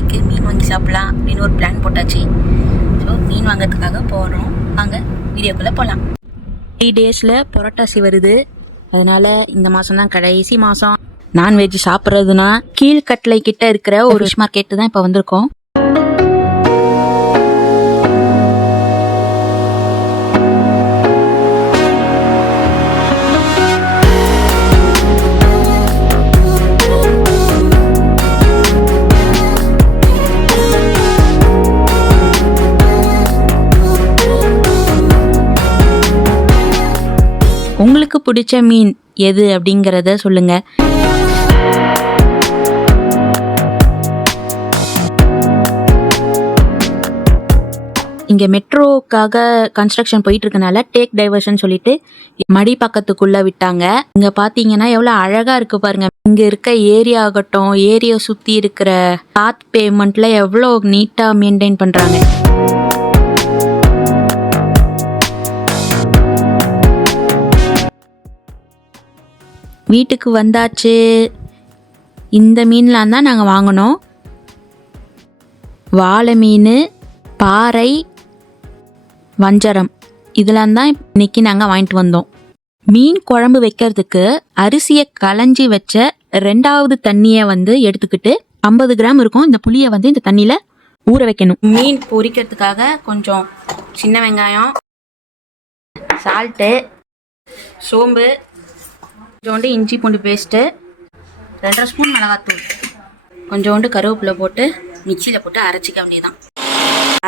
சண்டேக்கு மீன் வாங்கி சாப்பிடலாம் அப்படின்னு ஒரு பிளான் போட்டாச்சு. ஸோ மீன் வாங்கிறதுக்காக போகிறோம். வாங்க வீடியோக்குள்ளே போகலாம். 3 டேஸில் புரட்டாசி வருது. அதனால் இந்த மாதம் தான் கடைசி மாதம். நான்வெஜ் சாப்பிட்றதுனா கீழ்கட்டளை கிட்ட இருக்கிற ஒரு ஃபிஷ் மார்க்கெட்டு தான் இப்போ வந்திருக்கோம். உங்களுக்கு பிடிச்ச மீன் எது அப்படிங்கிறத சொல்லுங்க. இங்கே மெட்ரோக்காக கன்ஸ்ட்ரக்ஷன் போயிட்டு இருக்கனால டேக் டைவர்ஷன் சொல்லிட்டு மடி பக்கத்துக்குள்ள விட்டாங்க. இங்க பாத்தீங்கன்னா எவ்வளவு அழகா இருக்கு பாருங்க. இங்க இருக்க ஏரியா ஆகட்டும், ஏரியா சுத்தி இருக்கிற பாத் பேமெண்ட்ல எவ்வளவு நீட்டா மெயின்டைன் பண்றாங்க. வீட்டுக்கு வந்தாச்சு. இந்த மீன்லாம் தான் நாங்கள் வாங்கினோம். வாழை மீன், பாறை, வஞ்சரம் இதெல்லாம் தான் இன்னைக்கு நாங்கள் வாங்கிட்டு வந்தோம். மீன் குழம்பு வைக்கிறதுக்கு அரிசியை களைஞ்சி வச்ச 2வது தண்ணியை எடுத்துக்கிட்டு 50 கிராம் இருக்கும் இந்த புளியை இந்த தண்ணியில் ஊற வைக்கணும். மீன் பொரிக்கிறதுக்காக கொஞ்சம் சின்ன வெங்காயம், சால்ட்டு, சோம்பு, கொஞ்சோண்டு இஞ்சி பூண்டு பேஸ்ட்டு, 2.5 ஸ்பூன் மிளகாத்தூள், கொஞ்சோண்டு கருவேப்பிலை போட்டு மிக்சியில் போட்டு அரைச்சிக்க வேண்டியதான்.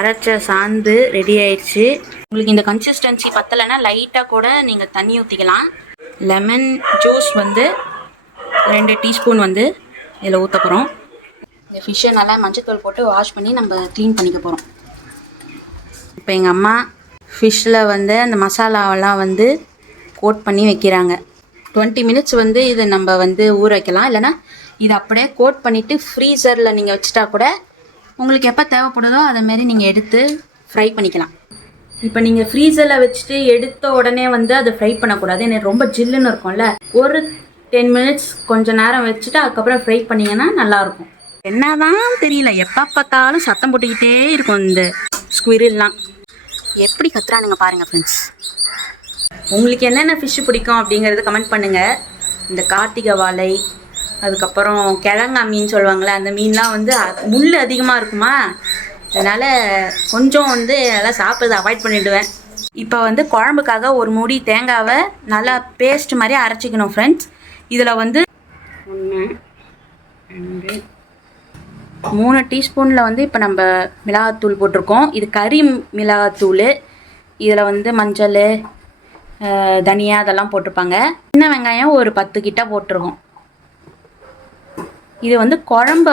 அரைச்ச சாந்து ரெடி ஆயிடுச்சு. உங்களுக்கு இந்த கன்சிஸ்டன்சி பத்தலைன்னா லைட்டாக கூட நீங்கள் தண்ணி ஊற்றிக்கலாம். லெமன் ஜூஸ் 2 டீஸ்பூன் இதில் ஊற்ற போகிறோம். இந்த ஃபிஷ்ஷை நல்லா மஞ்சத்தூள் போட்டு வாஷ் பண்ணி நம்ம க்ளீன் பண்ணிக்க போகிறோம். இப்போ எங்கள் அம்மா ஃபிஷ்ஷில் அந்த மசாலாவெல்லாம் கோட் பண்ணி வைக்கிறாங்க. 20 மினிட்ஸ் இதை நம்ம ஊற வைக்கலாம். இல்லைனா இதை அப்படியே கோட் பண்ணிவிட்டு ஃப்ரீசரில் நீங்கள் வச்சுட்டா கூட உங்களுக்கு எப்போ தேவைப்படுதோ அதேமாரி நீங்கள் எடுத்து ஃப்ரை பண்ணிக்கலாம். இப்போ நீங்கள் ஃப்ரீசரில் வச்சுட்டு எடுத்த உடனே அதை ஃப்ரை பண்ணக்கூடாது. எனக்கு ரொம்ப ஜில்லுன்னு இருக்கும்ல. ஒரு 10 மினிட்ஸ் கொஞ்சம் நேரம் வச்சுட்டு அதுக்கப்புறம் ஃப்ரை பண்ணிங்கன்னா நல்லாயிருக்கும். என்னதான் தெரியல, எப்போ பார்த்தாலும் சத்தம் போட்டுக்கிட்டே இருக்கும் இந்த ஸ்குவிரில்லாம். எப்படி கத்துறானுங்க பாருங்கள் ஃப்ரெண்ட்ஸ். உங்களுக்கு என்னென்ன ஃபிஷ்ஷு பிடிக்கும் அப்படிங்கிறது கமெண்ட் பண்ணுங்கள். இந்த கார்த்திகை வாழை, அதுக்கப்புறம் கிழங்கா மீன் சொல்லுவாங்களே, அந்த மீன்லாம் முள் அதிகமாக இருக்குமா, அதனால் கொஞ்சம் அதெல்லாம் சாப்பிட்றது அவாய்ட் பண்ணிவிடுவேன். இப்போ குழம்புக்காக ஒரு மூடி தேங்காவை நல்லா பேஸ்ட் மாதிரி அரைச்சிக்கணும் ஃப்ரெண்ட்ஸ். இதில் 1 2 3 டீஸ்பூனில் இப்போ நம்ம மிளகாத்தூள் போட்டிருக்கோம். இது கறி மிளகாத்தூள். இதில் மஞ்சள், தனியா அதெல்லாம் போட்டிருப்பாங்க. சின்ன வெங்காயம் ஒரு 10 கிட்ட போட்டிருக்கோம். இது குழம்ப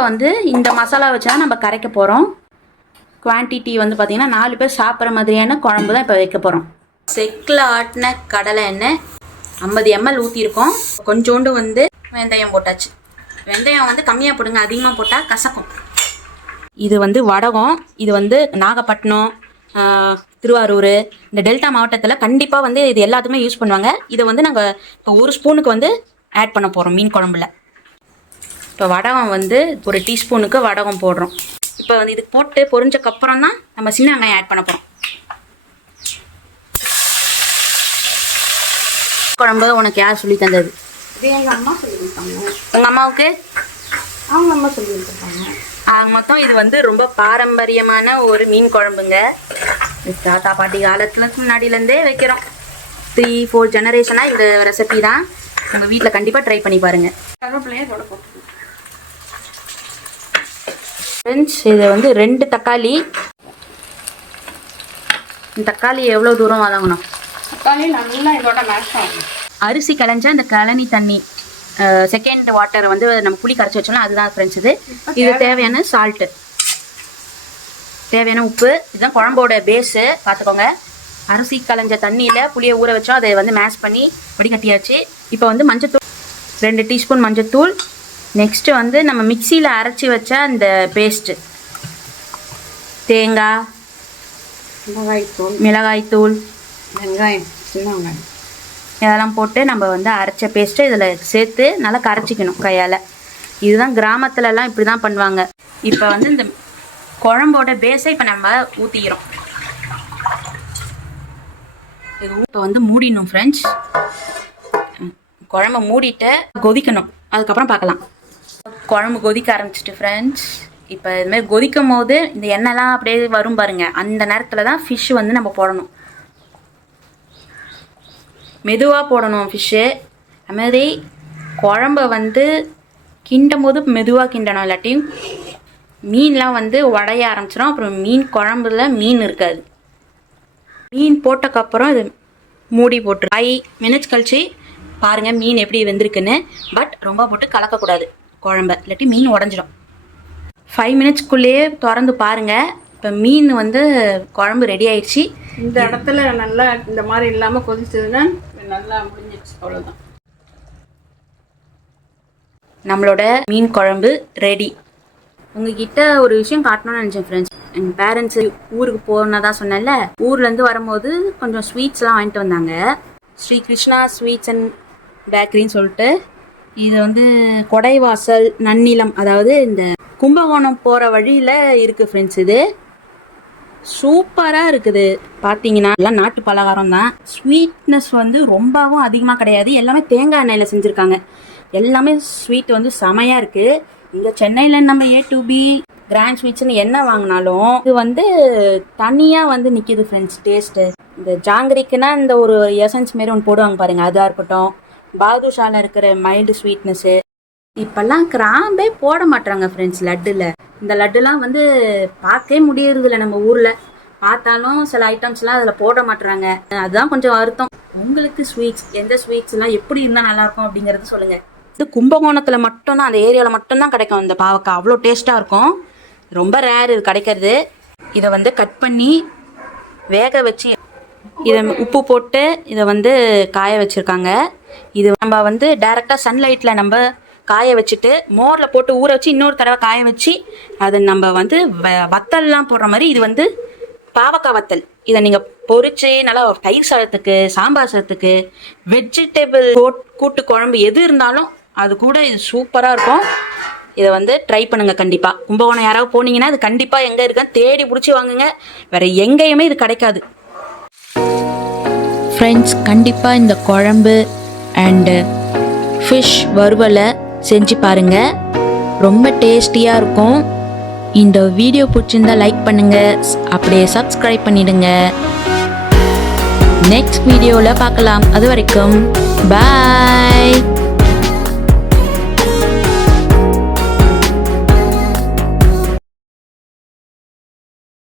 இந்த மசாலா வச்சு தான் நம்ம கரைக்க போகிறோம். குவான்டிட்டி பார்த்தீங்கன்னா 4 பேர் சாப்பிட்ற மாதிரியான குழம்பு தான் இப்போ வைக்க போகிறோம். செக்கில் ஆட்டின கடலை எண்ணெய் 50 ml ஊற்றிருக்கோம். கொஞ்சோண்டு வெந்தயம் போட்டாச்சு. வெந்தயம் கம்மியாக போடுங்க, அதிகமாக போட்டால் கசக்கும். இது வடகம். இது நாகப்பட்டினம், திருவாரூர், இந்த டெல்டா மாவட்டத்தில் கண்டிப்பாக இது எல்லாத்துக்குமே யூஸ் பண்ணுவாங்க. இதை நாங்கள் இப்போ 1 ஸ்பூனுக்கு ஆட் பண்ண போகிறோம் மீன் குழம்புல. இப்போ வடகம் 1 டீஸ்பூனுக்கு வடகம் போடுறோம். இப்போ இது போட்டு பொரிஞ்சக்கப்புறம் தான் நம்ம சின்ன வெங்காயம் ஆட் பண்ண போகிறோம். குழம்பு உனக்கு யார் சொல்லி தந்தது? இது எங்கள் அம்மா சொல்லியிருக்காங்க. உங்கள் அம்மாவுக்கு? அவங்க அம்மா சொல்லியிருக்காங்க. மொத்தம் இது ரொம்ப பாரம்பரியமான ஒரு மீன் குழம்புங்க. தாத்தா பாட்டி காலத்தில் முன்னாடியிலேருந்தே வைக்கிறோம். 3-4 ஜெனரேஷனாக இந்த ரெசிபி தான். உங்கள் வீட்டில் கண்டிப்பாக ட்ரை பண்ணி பாருங்கள். கருவேப்பிலையே போட போட்டு ஃப்ரெண்ட்ஸ், இதை 2 தக்காளி. இந்த தக்காளி எவ்வளோ தூரம் வதங்கணும்? தக்காளி நல்லா இதோட மேஷ் ஆகும். அரிசி களைஞ்ச இந்த கழனி தண்ணி, செகண்ட் வாட்டர் நம்ம புளி கரைச்சி வச்சோம்னா அதுதான் ஃப்ரெண்ட்ஸ். இது தேவையான சால்ட்டு, தேவையான உப்பு. இதுதான் குழம்போட பேஸு. பார்த்துக்கோங்க. அரிசி களைஞ்ச தண்ணியில் புளியை ஊற வச்சோம். அதை மேஷ் பண்ணி வடிகட்டியாச்சு. இப்போ மஞ்சத்தூள் 2 டீஸ்பூன் மஞ்சத்தூள். நெக்ஸ்ட்டு நம்ம மிக்சியில் அரைச்சி வச்ச அந்த பேஸ்ட்டு, தேங்காய், மிளகாய்த்தூள், வெங்காயம், சின்ன வெங்காயம் இதெல்லாம் போட்டு நம்ம அரைச்ச பேஸ்ட்டை இதில் சேர்த்து நல்லா கரைச்சிக்கணும் கையால். இதுதான் கிராமத்துலலாம் இப்படி தான் பண்ணுவாங்க. இப்போ வந்து இந்த குழம்போட பேஸை இப்போ நம்ம ஊற்றிக்கிறோம். இது இப்போ வந்து மூடிடணும் ஃப்ரெண்ட்ஸ். குழம்பு மூடிட்டு கொதிக்கணும், அதுக்கப்புறம் பார்க்கலாம். குழம்பு கொதிக்க ஆரம்பிச்சிட்டு ஃப்ரெண்ட்ஸ். இப்போ இதுமாதிரி கொதிக்கும் போது இந்த எண்ணெய்லாம் அப்படியே வரும் பாருங்க, அந்த நேரத்தில் தான் ஃபிஷ் வந்து நம்ம போடணும். மெதுவாக போடணும் ஃபிஷ்ஷு. அதுமாதிரி குழம்ப வந்து கிண்டும் போது மெதுவாக கிண்டணும், இல்லாட்டியும் மீன்லாம் வந்து உடைய ஆரம்பிச்சிடும். அப்புறம் மீன் குழம்புல மீன் இருக்காது. மீன் போட்டக்கப்புறம் இது மூடி போட்டு 5 மினிட்ஸ் கழிச்சு பாருங்கள் மீன் எப்படி வெந்திருக்குன்னு. பட் ரொம்ப போட்டு கலக்கக்கூடாது குழம்ப, இல்லாட்டி மீன் உடஞ்சிடும். 5 மினிட்ஸ்க்குள்ளேயே திறந்து பாருங்கள். இப்போ மீன் வந்து குழம்பு ரெடி ஆயிடுச்சு. இந்த இடத்துல நல்லா இந்த மாதிரி இல்லாமல் கொதிச்சதுன்னா நல்லா முடிஞ்சிடுச்சு, அவ்வளோதான். நம்மளோட மீன் குழம்பு ரெடி. உங்ககிட்ட ஒரு விஷயம் காட்டணும்னு நினச்சேன் ஃப்ரெண்ட்ஸ். எங்கள் பேரண்ட்ஸு ஊருக்கு போனதா சொன்னேன்ல, ஊர்லேருந்து வரும்போது கொஞ்சம் ஸ்வீட்ஸ்லாம் வாங்கிட்டு வந்தாங்க. ஸ்ரீ கிருஷ்ணா ஸ்வீட்ஸ் அண்ட் பேக்கரின்னு சொல்லிட்டு. இது வந்து கொடைவாசல் நன்னிலம், அதாவது இந்த கும்பகோணம் போகிற வழியில் இருக்குது ஃப்ரெண்ட்ஸ். இது சூப்பராக இருக்குது. பார்த்தீங்கன்னா எல்லாம் நாட்டு பலகாரம் தான். ஸ்வீட்னஸ் வந்து ரொம்பவும் அதிகமாக கிடையாது. எல்லாமே தேங்காய் எண்ணெயில் செஞ்சுருக்காங்க. எல்லாமே ஸ்வீட் வந்து செமையாக இருக்குது. இங்கே சென்னையில் நம்ம A2B கிராண்ட் ஸ்வீட்ஸ்னு என்ன வாங்கினாலும் இது வந்து தனியாக வந்து நிற்கிது ஃப்ரெண்ட்ஸ் டேஸ்ட்டு. இந்த ஜாங்கிரிக்குன்னா இந்த ஒரு எசன்ஸ் மாரி ஒன்று போடுவாங்க பாருங்கள், அதாக இருக்கட்டும். பாதுஷாவில் இருக்கிற மைல்டு ஸ்வீட்னஸ்ஸு. இப்போல்லாம் கிராம்பே போட மாட்டாங்க ஃப்ரெண்ட்ஸ் லட்டில். இந்த லட்டுலாம் வந்து பார்க்கவே முடியறதில்ல நம்ம ஊரில். பார்த்தாலும் சில ஐட்டம்ஸ்லாம் அதில் போட மாட்டுறாங்க. அதுதான் கொஞ்சம் வருத்தம். உங்களுக்கு ஸ்வீட்ஸ் எந்த ஸ்வீட்ஸ்லாம் எப்படி இருந்தால் நல்லாயிருக்கும் அப்படிங்கிறது சொல்லுங்கள். இது கும்பகோணத்தில் மட்டும்தான், அந்த ஏரியாவில் மட்டும்தான் கிடைக்கும் இந்த பாவக்காய். அவ்வளோ டேஸ்ட்டாக இருக்கும். ரொம்ப ரேர் இது கிடைக்கிறது. இதை வந்து கட் பண்ணி வேக வச்சு இதை உப்பு போட்டு இதை வந்து காய வச்சுருக்காங்க. இது நம்ம வந்து டைரெக்டாக சன்லைட்டில் நம்ம காய வச்சுட்டு மோரில் போட்டு ஊற வச்சு இன்னொரு தடவை காய வச்சு அதை நம்ம வந்து வத்தல்லாம் போடுற மாதிரி இது வந்து பாவக்காய் வத்தல். இதை நீங்கள் பொரிச்சு நல்லா தயிர் சாதத்துக்கு, சாம்பார் சாதத்துக்கு, வெஜிடபிள் கூட்டு குழம்பு எது இருந்தாலும் அது கூட இது சூப்பராக இருக்கும். இதை வந்து ட்ரை பண்ணுங்கள் கண்டிப்பாக. கும்பகோணம் யாராவது போனீங்கன்னா இது கண்டிப்பாக எங்கே இருக்கான்னு தேடி பிடிச்சி வாங்குங்க. வேறு எங்கேயுமே இது கிடைக்காது ஃப்ரெண்ட்ஸ். கண்டிப்பாக இந்த குழம்பு அண்டு ஃபிஷ் வறுவலை செஞ்சு பாருங்கள், ரொம்ப டேஸ்டியாக இருக்கும். இந்த வீடியோ பிடிச்சிருந்தா லைக் பண்ணுங்கள், அப்படியே சப்ஸ்கிரைப் பண்ணிடுங்க. நெக்ஸ்ட் வீடியோவில் பார்க்கலாம். அது வரைக்கும் பாய்.